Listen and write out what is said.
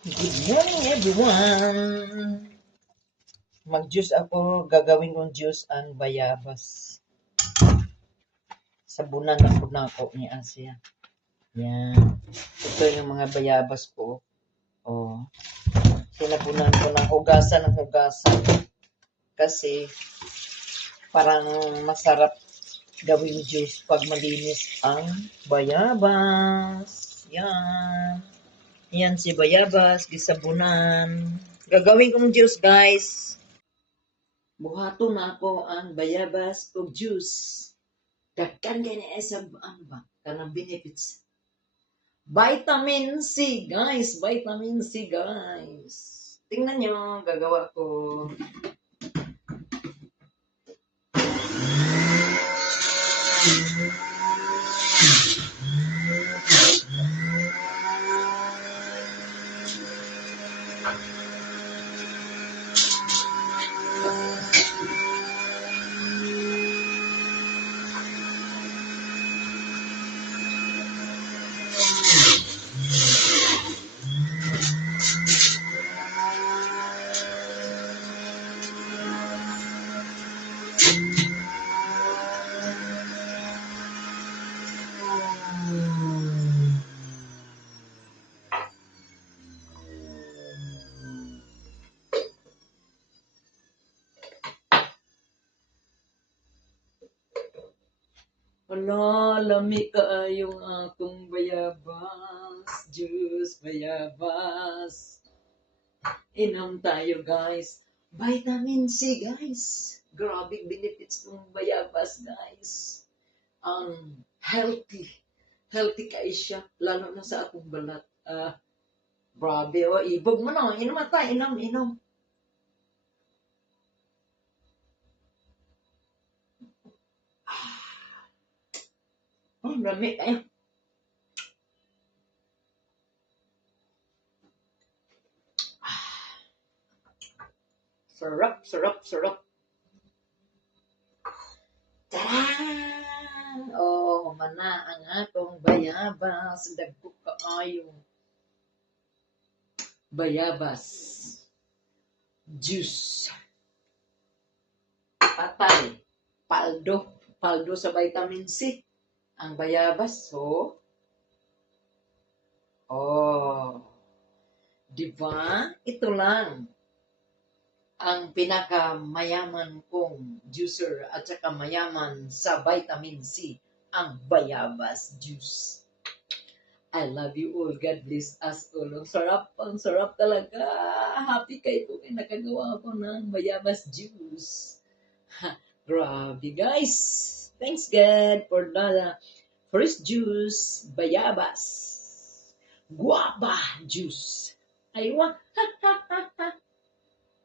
Good morning, everyone! Mag-juice ako, gagawin kong juice ang bayabas. Sabunan na po na ako ni Asia. Yan. Ito yung mga bayabas ko. Oh. Sinabunan ko ng hugasan. Kasi parang masarap gawing juice pag malinis ang bayabas. Yan. Yan si bayabas, gisabunan. Gagawin kong juice, guys. Buhato na ako ang bayabas o juice. Dagkan gani sa ano ba? Kanang benefits. Vitamin C, guys. Vitamin C, guys. Tingnan nyo, gagawa ko. Wala, lami kaayong akong bayabas. Juice, bayabas. Inom tayo, guys. Vitamin C, guys. Grabe benefits ng bayabas, guys. Healthy. Healthy kayo siya. Lalo na sa akong balat. Grabe, ibog mo na. Inom na tayo, inom. Lami kayo. Sarap. Taran! Oh, mana ang atong bayabas. Dagko kaayong bayabas. Juice. Patay. Paldo sa vitamin C. Ang bayabas, so. Oh. Diba? Ito lang ang pinakamayaman kong juicer at saka mayaman sa vitamin C, ang bayabas juice. I love you all. God bless us all. Ang sarap talaga. Happy kayo kung nakagawa ako ng bayabas juice. Grabe, guys. Thanks God for the first juice, bayabas. Guava juice. Aywa.